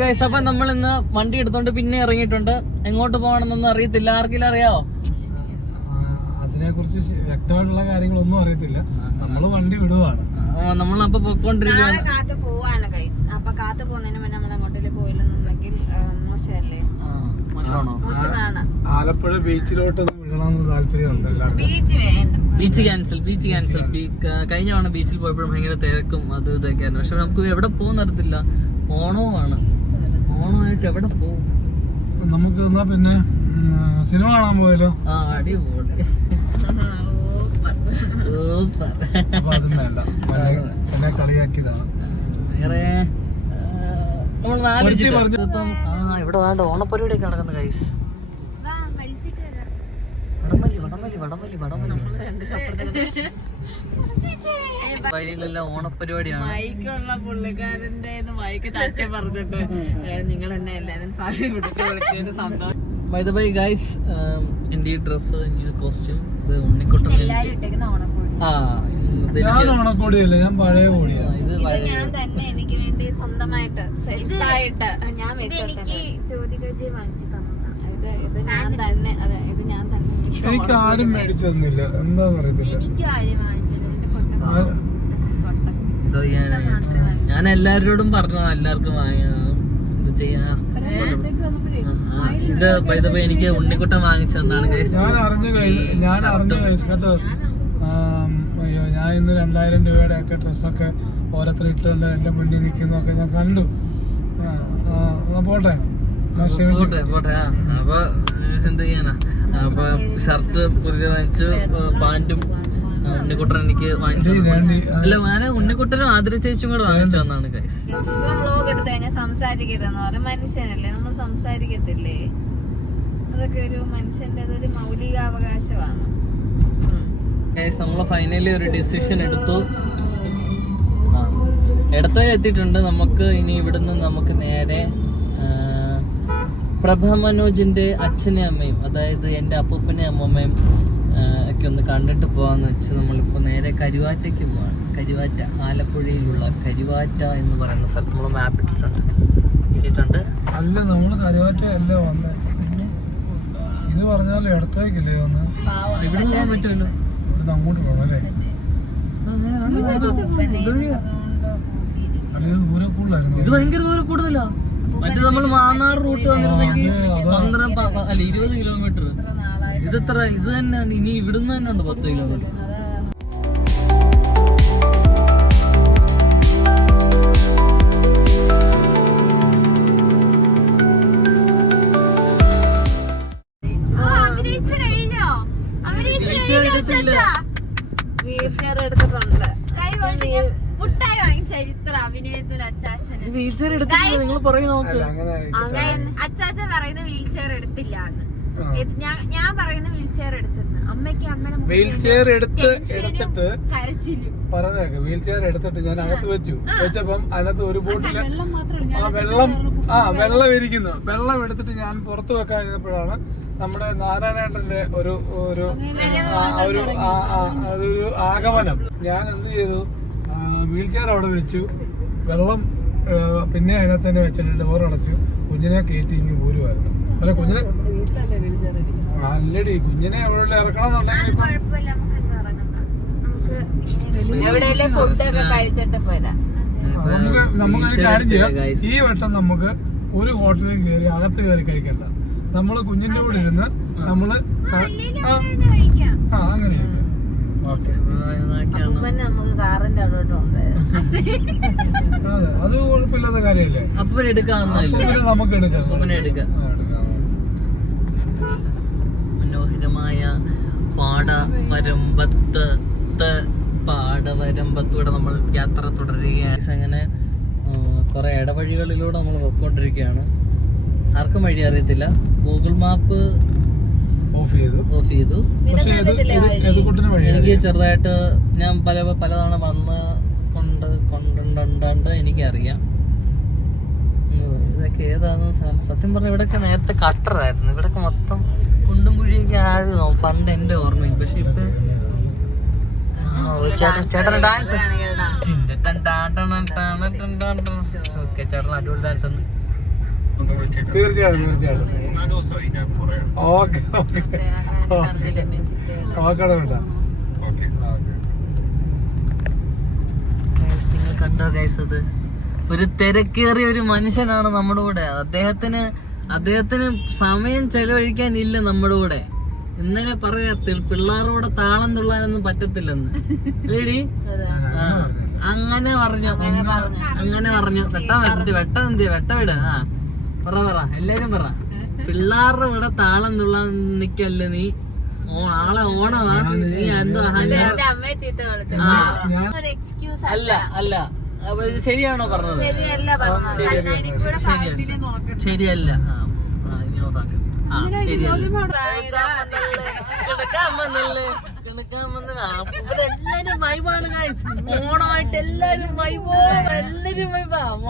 Guys, അപ്പൊ നമ്മൾ ഇന്ന് വണ്ടി എടുത്തോണ്ട് പിന്നെ ഇറങ്ങിയിട്ടുണ്ട്. എങ്ങോട്ട് പോകണമെന്നൊന്നും അറിയത്തില്ല. ആർക്കെങ്കിലും അറിയാവോ? അതിനെ കുറിച്ച് വ്യക്തമായിട്ടുള്ള കാര്യങ്ങളൊന്നും അറിയത്തില്ല. നമ്മള് വണ്ടി വിടുവാണ്. നമ്മളപ്പോ പോയിക്കൊണ്ടിരിക്കുകയാണ്. കാത്ത് പോവാണ് ഗൈസ്. അപ്പൊ കാത്ത് പോകുന്നതിന് മുന്നേ നമ്മൾ അങ്ങോട്ടേക്ക് പോയില്ലെന്നുണ്ടെങ്കിൽ മോശമല്ലേ? മോശമാണ്. ആലപ്പുഴ ബീച്ചിലോട്ട് വിടണമെന്ന് താല്പര്യമുണ്ട് എല്ലാവർക്കും. Beach cancel. കഴിഞ്ഞ തവണ ബീച്ചിൽ പോയപ്പോഴും ഭയങ്കര തിരക്കും അത് ഇതൊക്കെയായിരുന്നു. പക്ഷെ നമുക്ക് എവിടെ പോകുന്നിടത്തില്ല. ഓണവുമാണ്. ഓണമായിട്ട് എവിടെ പോകും? നമുക്ക് എന്നാ പിന്നെ സിനിമ കാണാൻ പോയാലോ? അടിപൊളി. അപ്പൊ അതും വേണ്ട, എന്നെ കളിയാക്കിയതാണ്. വേറെ നമ്മൾ ഇപ്പം ഇവിടെ വേണ്ട ഓണപ്പരിപാടിയൊക്കെ നടക്കുന്ന ഗൈസ്. വഴിയിലെല്ലാം ഓണപ്പരിപാടിയാണ്. മൈക്കുള്ള പുള്ളിക്കാരന്റെ മൈക്ക് തട്ടി പറഞ്ഞിട്ട് നിങ്ങൾ എന്നെ എല്ലാരും സന്തോഷം. ബൈ ദ ബൈ ഗൈസ്, എന്റെ ഈ ഡ്രസ്, ന്യൂ കോസ്റ്റ്യൂം, ഇത് ഉണ്ണിക്കുട്ടൻ. ഞാൻ ഓണക്കോടിയല്ല, ഞാൻ പഴയ കോടിയാണ്. ഇത് ഞാൻ തന്നെ എനിക്ക് വേണ്ടി സ്വന്തമായിട്ട് സെൽഫായിട്ട് ഞാൻ ജ്യോതികജി വാങ്ങിച്ചു തന്നതാണ്. ഇത് ഞാൻ തന്നെ. അതെ, ഇത് ഞാൻ തന്നെ. എനിക്ക് ആരും മേടിച്ചു തന്നില്ല, എന്താന്ന് അറിയത്തില്ല. ഞാൻ എല്ലാവരോടും പറഞ്ഞതാ, എല്ലാവർക്കും വാങ്ങിയത്. എന്ത് ചെയ്യാ? ഇത് പൈതപ്പോ എനിക്ക് ഉണ്ണിക്കുട്ടൻ വാങ്ങിച്ചു തന്നാണ് ഗൈസ്. ഞാൻ അറിഞ്ഞു ഗൈസ് കേട്ടോ. അയ്യോ, ഞാൻ ഇന്ന് 2000 രൂപയുടെ ഒക്കെ ഡ്രസ്സൊക്കെ ഓരോരുത്തർ ഇട്ടുണ്ട് എന്റെ മുന്നിൽ നിൽക്കുന്നൊക്കെ ഞാൻ കണ്ടു. പോട്ടെ, പോട്ടെ. അപ്പൊ എന്ത് ചെയ്യാനാ? അപ്പൊ ഷർട്ട് പുതിയ വാങ്ങിച്ചു, പാന്റും ഉണ്ണിക്കുട്ടൻ എനിക്ക് വാങ്ങിച്ചു. അല്ല, ഞാൻ ഉണ്ണിക്കുട്ടനും ആതിര ചേച്ചിയും കൂടെ വാങ്ങിച്ചു തന്നാണ് ഗൈസ്. വ്ലോഗ് എടുത്ത് കഴിഞ്ഞാൽ സംസാരിക്കരുതെന്ന് പറയാം. മനുഷ്യനല്ലേ, നമ്മൾ സംസാരിക്കത്തില്ലേ? അതൊക്കെ ഒരു മനുഷ്യന്റെ അതൊരു മൗലികാവകാശമാണ്. നമ്മള് ഫൈനലി ഒരു ഡിസിഷൻ എടുത്തു. എത്തിയിട്ടുണ്ട്. നമുക്ക് ഇനി ഇവിടുന്ന് നമുക്ക് നേരെ പ്രഭ മനോജിന്റെ അച്ഛനെയും അമ്മയും, അതായത് എന്റെ അപ്പൂപ്പനെയും അമ്മമ്മയും ഒക്കെ ഒന്ന് കണ്ടിട്ട് പോവാന്ന് വെച്ച് നമ്മളിപ്പോ നേരെ കരുവാറ്റയ്ക്ക് പോവാണ്. കരുവാറ്റ, ആലപ്പുഴയിലുള്ള കരുവാറ്റ എന്ന് പറയുന്ന സ്ഥലത്ത് നമ്മൾ മാപ്പ് ഇട്ടിട്ടുണ്ട്. അല്ല, നമ്മള് കരുവാറ്റ അല്ല വന്നേ. ഇത് പറഞ്ഞാൽ ഇടത്തേക്കില്ലേ വന്ന്? ഇവിടെ പോകാൻ പറ്റുമല്ലോ. ഇവിടുന്ന് അങ്ങോട്ട് പോകണം അല്ലേ? അല്ല, ഇത് ദൂരെ കൂടുതലായിരുന്നു. ഇത് ഭയങ്കര ദൂരം കൂടുതലാ. മറ്റേ നമ്മൾ മാന്നാർ റൂട്ട് വന്നിരുന്നെങ്കിൽ 20 കിലോമീറ്റർ. ഇത് തന്നെ. ഇനി ഇവിടുന്ന് തന്നെ ഉണ്ട് 10 കിലോമീറ്റർ. വീൽചെയർ എടുത്തില്ല. നിങ്ങൾ പറയും നോക്ക്. അച്ചാച്ചൻ പറയുന്ന വീൽചെയർ എടുത്തില്ല. ഞാൻ പറയുന്ന വീൽചെയർ എടുത്തെന്ന്. അമ്മയ്ക്ക് അമ്മയുടെ വീൽചെയർ എടുത്തിട്ട് പറഞ്ഞേക്ക്. വീൽചെയർ എടുത്തിട്ട് ഞാൻ അകത്ത് വെച്ചപ്പം അതിനകത്ത് ഒരു ബോട്ടില് വെള്ളം ഇരിക്കുന്നു. വെള്ളം എടുത്തിട്ട് ഞാൻ പുറത്ത് വെക്കാൻ ഇരുന്നപ്പോഴാണ് നമ്മുടെ നാരായണേട്ടന്റെ ഒരു അതൊരു ആഗമനം. ഞാൻ എന്ത് ചെയ്തു, വീൽചെയർ അവിടെ വെച്ചു, വെള്ളം പിന്നെ അതിനകത്ത് തന്നെ വെച്ചിട്ട് ഡോർ അടച്ചു, കുഞ്ഞിനെ കയറ്റി ഇങ്ങ് പോരുമായിരുന്നു. അല്ല, കുഞ്ഞിനെ അല്ലടി, കുഞ്ഞിനെ എവിടെ ഇറക്കണം എന്നുണ്ടെങ്കിൽ നമുക്ക് കാര്യം ചെയ്യാം. ഈ വട്ടം നമുക്ക് ഒരു ഹോട്ടലിൽ കയറി അകത്ത് കയറി കഴിക്കണ്ട. നമ്മള് കുഞ്ഞിന്റെ കൂടെ ഇരുന്ന് നമ്മള് അങ്ങനെ ഓക്കെ. നമുക്ക് കാറിന്റെ അവിടോട്ടുണ്ട്. അതെ, അത് കുഴപ്പമില്ലാത്ത കാര്യല്ലേ. അപ്പം എടുക്കാവുന്നല്ലോ, നമുക്ക് എടുക്കാം. മനോഹരമായ പാടവരമ്പത്തൂടെ നമ്മൾ യാത്ര തുടരുകയാണ്. അങ്ങനെ കുറെ ഇടവഴികളിലൂടെ നമ്മൾ പോയിക്കൊണ്ടിരിക്കുകയാണ്. ആർക്കും വഴി അറിയത്തില്ല. ഗൂഗിൾ മാപ്പ് ഓഫ് ചെയ്തു. എനിക്ക് ചെറുതായിട്ട് ഞാൻ പലതവണ കൊണ്ടുണ്ട് എനിക്കറിയാം. ഇതൊക്കെ ഏതാന്ന് സത്യം പറഞ്ഞ ഇവിടെയൊക്കെ നേരത്തെ കട്ടറായിരുന്നു. ഇവിടെയൊക്കെ മൊത്തം കുണ്ടും കുഴിയൊക്കെ ആയിരുന്നു പണ്ട് എന്റെ ഓർമ്മയിൽ. പക്ഷെ ഇപ്പൊ ചേട്ടൻ ഡാൻസ് ചേട്ടൻ അടിപൊളി ഡാൻസ് ആണ്. തീർച്ചയായിട്ടും തീർച്ചയായിട്ടും. ഓക്കെ ഓക്കെ ഓക്കെടാ കേട്ടാ. നിങ്ങൾ കണ്ടോ ഗൈസ്, അത് ഒരു തിരക്കേറിയ ഒരു മനുഷ്യനാണ് നമ്മുടെ കൂടെ. അദ്ദേഹത്തിന് സമയം ചെലവഴിക്കാനില്ല നമ്മുടെ കൂടെ. ഇന്നലെ പറയാ പിള്ളേരുടെ കൂടെ താളം തുള്ളാനൊന്നും പറ്റത്തില്ലെന്ന് ലേഡി. അങ്ങനെ പറഞ്ഞു വെട്ട വിട. ആ പറ എല്ലാരും പറ. പിള്ളേരുടെ കൂടെ താളം തുള്ളാൻ നിക്കല്ലേ നീ. ആളെ ഓണമാ നീ. എന്തോ അല്ല ശരിയാണോ പറഞ്ഞത്? ശരിയല്ല. എല്ലാരും വൈബാണ് ഗൈസ്. ഓണമായിട്ട് എല്ലാരും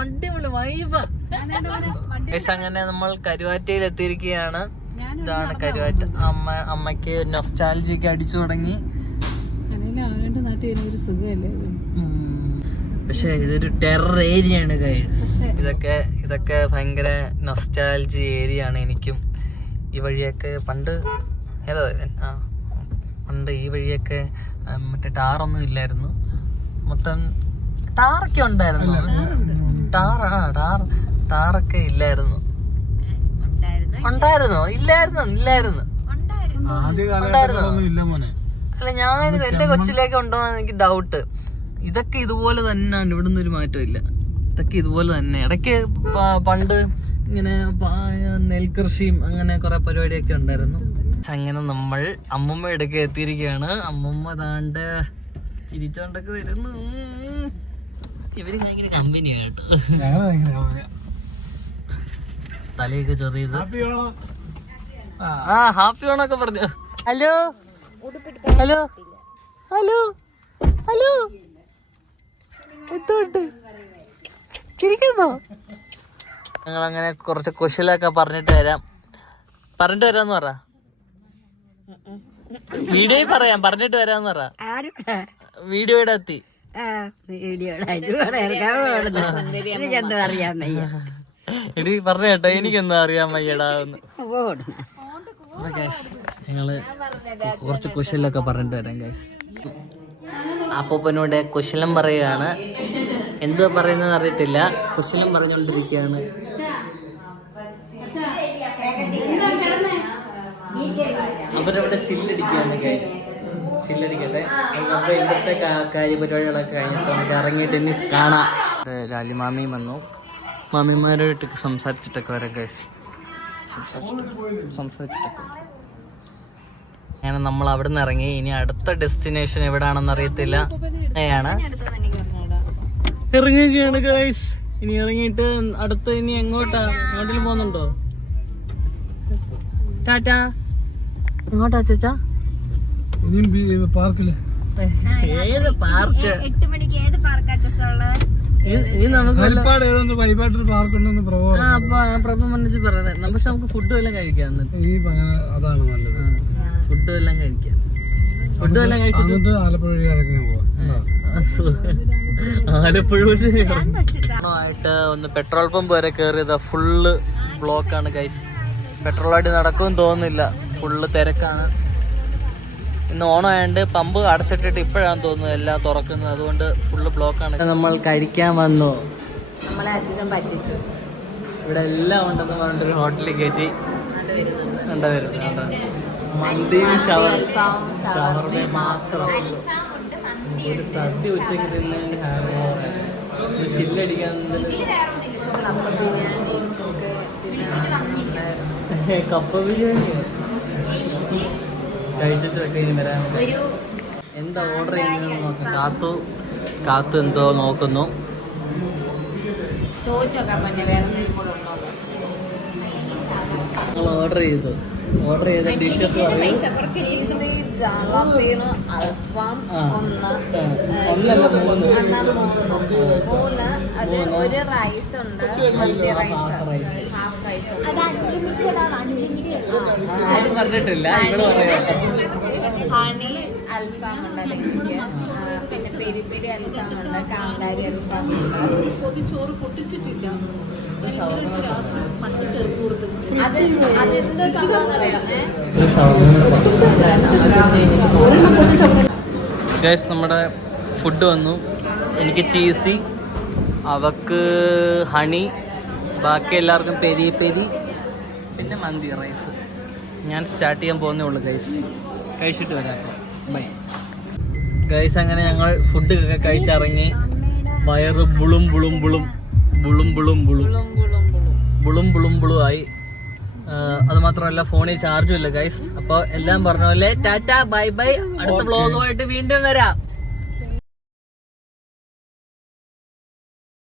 അടിപൊളി വൈബാ. അങ്ങനെ നമ്മൾ കരുവാറ്റയിൽ എത്തിയിരിക്കുകയാണ്. ഇതാണ് കരുവാറ്റ. അമ്മയ്ക്ക് നൊസ്റ്റാൾജിയൊക്കെ അടിച്ചു തുടങ്ങി. പക്ഷെ ഇതൊരു ടെറർ ഏരിയ ആണ് ഗൈസ്. ഇതൊക്കെ ഭയങ്കര നൊസ്റ്റാൾജി ഏരിയ ആണ് എനിക്കും. ഈ വഴിയൊക്കെ പണ്ട് ഈ വഴിയൊക്കെ മറ്റേ ടാറൊന്നും ഇല്ലായിരുന്നു. മൊത്തം ടാറൊക്കെ ഉണ്ടായിരുന്നു. ടാറൊക്കെ ഇല്ലായിരുന്നു. ഇല്ലായിരുന്നു. അല്ല, ഞാൻ എന്റെ കൊച്ചിലേക്ക് ഉണ്ടോന്ന് എനിക്ക് ഡൗട്ട്. ഇതൊക്കെ ഇതുപോലെ തന്നെയാണ്. ഇവിടുന്ന് ഒരു മാറ്റം ഇല്ല. ഇതൊക്കെ ഇതുപോലെ തന്നെ. ഇടയ്ക്ക് പണ്ട് ഇങ്ങനെ നെൽകൃഷിയും അങ്ങനെ കുറെ പരിപാടിയൊക്കെ ഉണ്ടായിരുന്നു. അങ്ങനെ നമ്മൾ അമ്മൂമ്മ ഇടയ്ക്ക് എത്തിയിരിക്കുകയാണ്. അമ്മൂമ്മ താണ്ട് ചിരിച്ചോണ്ടൊക്കെ വരുന്നു. ഇവര് ഭയങ്കര കമ്പനിയാ കേട്ടോ. തലയൊക്കെ ചൊറിയത്. ഹാപ്പി ഓണൊക്കെ പറഞ്ഞു. ഹലോ എത്തോട്ട് ചിരിക്കുന്നോ? ഞങ്ങളങ്ങനെ കുറച്ച് കുശലൊക്കെ പറഞ്ഞിട്ട് വരാന്ന് പറ. വീഡിയോയിൽ പറയാം, പറഞ്ഞിട്ട് വരാന്ന് പറ. വീഡിയോയുടെ എത്തി. എടി പറഞ്ഞ കേട്ടോ, എനിക്കൊന്നും അറിയാൻ വയ്യടാ. ഞങ്ങള് കുറച്ച് കുശലൊക്കെ പറഞ്ഞിട്ട് വരാം ഗൈസ്. അപ്പൂപ്പനോട് കുശലം പറയുകയാണ്. എന്തുവാ പറയുന്നത് അറിയത്തില്ല. കുശലം പറഞ്ഞുകൊണ്ടിരിക്കുകയാണ്. അവരവിടെ ചില്ലടിക്കുകയാണ് ഗൈസ്. ചില്ലടിക്കട്ടെ. നമുക്ക് ഇവിടുത്തെ കാര്യപരിപാടികളൊക്കെ കഴിഞ്ഞിട്ട് നമുക്ക് ഇറങ്ങിയിട്ട് ഇനി കാണാം. ലാലിമാമിയും വന്നു. മാമിമാരോട്ടൊക്കെ സംസാരിച്ചിട്ടൊക്കെ വരാം ഗൈസ്. സംസാരിച്ചിട്ടൊക്കെ അങ്ങനെ നമ്മൾ അവിടെ നിന്ന് ഇറങ്ങി. ഇനി അടുത്ത ഡെസ്റ്റിനേഷൻ എവിടാണെന്ന് അറിയത്തില്ല. ഇറങ്ങുകയാണ് ഗൈസ്. ഇനി ഇറങ്ങിയിട്ട് അടുത്ത ഇനി എങ്ങോട്ടാ? നാട്ടിൽ പോകുന്നുണ്ടോ? ടാറ്റാ. എങ്ങോട്ടാ ചേച്ചാ? പാർക്കില്. ഏത് പാർക്ക്? 8 മണിക്ക് ഏത് പാർക്കാ? ഇനി നമുക്ക് പ്രഭു മന്നിച്ച് പറയുന്നത്. പക്ഷെ നമുക്ക് ഫുഡും എല്ലാം കഴിക്കാം. അതാണ് നല്ലത്. ഫുഡും എല്ലാം കഴിക്കാം. ഫുഡും എല്ലാം കഴിച്ചിട്ട് ആലപ്പുഴ ആയിട്ട് ഒന്ന് പെട്രോൾ പമ്പ് വരെ കയറിയതാ. ഫുള്ള് ബ്ലോക്കാണ് ഗൈസ്. പെട്രോൾ അടി നടക്കുമെന്ന് തോന്നുന്നില്ല. ഫുള്ള് തിരക്കാണ്. ഇന്ന് ഓണമായതുകൊണ്ട് പമ്പ് അടച്ചിട്ടിട്ട് ഇപ്പോഴാണ് തോന്നുന്നത് എല്ലാം തുറക്കുന്നത്. അതുകൊണ്ട് ഫുള്ള് ബ്ലോക്കാണ്. നമ്മൾ കഴിക്കാൻ വന്നു. നമ്മളെ അച്ഛൻ പറ്റിച്ചു. ഇവിടെ എല്ലാം ഉണ്ടെന്ന് പറഞ്ഞിട്ടൊരു ഹോട്ടലിൽ കയറ്റി കണ്ടുവരുന്നു. മന്തിയും ഷവർമയും മാത്രം. ഒരു സദ്യ ഉച്ചയ്ക്ക് തിന്നതിന് ചില്ലടിക്കാൻ കപ്പ ബിരിയാണിയോ കഴിച്ചിട്ടൊക്കെ ഇനി വരാൻ. എന്താ ഓർഡർ ചെയ്യുന്നതെന്ന് നോക്കാം. കാത്തു എന്തോ നോക്കുന്നു. ഞങ്ങൾ ഓർഡർ ചെയ്ത ഡിഷസ് പറയും. ഒന്നല്ല 3. അത് ഒരു റൈസ് ഉണ്ട്. ആരും പറഞ്ഞിട്ടില്ല. ഇവിടെ പറയാം. ഹണി അൽഫാം ഉണ്ട് എനിക്ക്. പിന്നെ പെരി പെരി അൽഫാം ഉണ്ട്. കാന്താരി അൽഫാം ഉണ്ട്. ചോറ് പൊട്ടിച്ചിട്ടില്ല. അതെന്ത് സംഭവം അറിയാമേ? ഗൈസ് നമ്മുടെ ഫുഡ് വന്നു. എനിക്ക് ചീസി, അവക്ക് ഹണി, ബാക്കി എല്ലാവർക്കും പെരി പെരി, പിന്നെ മന്തി റൈസ്. ഞാൻ സ്റ്റാർട്ട് ചെയ്യാൻ പോകുന്നേ ഉള്ളൂ ഗൈസ്. കഴിച്ചിട്ട് വരാം. Bye guys. അങ്ങനെ ഞങ്ങൾ ഫുഡ് ഒക്കെ കഴിച്ചിറങ്ങി. വയറ് ബുളും ബുളും ബുളും ബുളും ബുളും ബുളും ബുളും ബുളും ബുളും ആയി. അത് മാത്രമല്ല ഫോണിൽ ചാർജും ഇല്ല ഗൈസ്. അപ്പോൾ എല്ലാം പറഞ്ഞ പോലെ ടാറ്റ ബൈ ബൈ. അടുത്ത വ്ളോഗുമായിട്ട് വീണ്ടും വരാം.